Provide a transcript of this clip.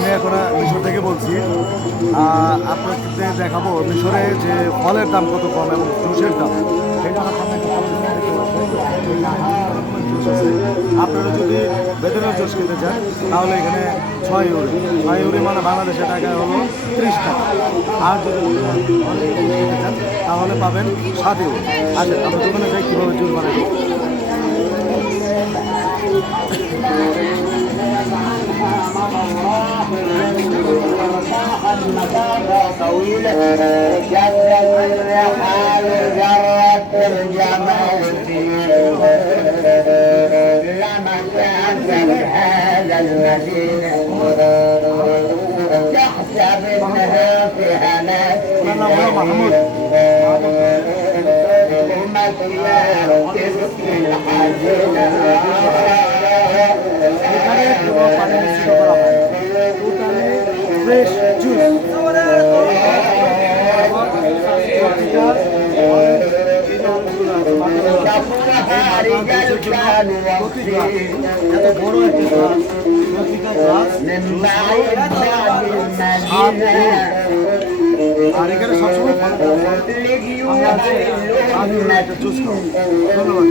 আমি এখন মিশর থেকে বলছি। আপনাকে দেখাবো মিশরে যে ফলের দাম কত কম এবং জুসের দাম। এখানে সামনে একটা ফলের দোকান দেখতে পাচ্ছেন। এখানে বিভিন্ন রকমের জুস আছে। আপনারা যদি বেদনা জুস খেতে চান তাহলে এখানে 6 ইউরো। 6 ইউরো মানে বাংলাদেশের টাকায় হলো 30 টাকা। আর যদি অরেঞ্জ জুস খেতে চান তাহলে পাবেন 7 ইউরো। আচ্ছা, আমরা দোকানে যাই কীভাবে জুস বানাবো। طويلة جرت الرحال جرت الجمال لما كان هذا المدينة تحسب انها فيها ناس ومكيال تبكي الحزينة ফ্রেশ জুস এত বড় একটা গ্লাস আর এখানে সবসময় আমরা আছে একটা জুস খাবো। ধন্যবাদ।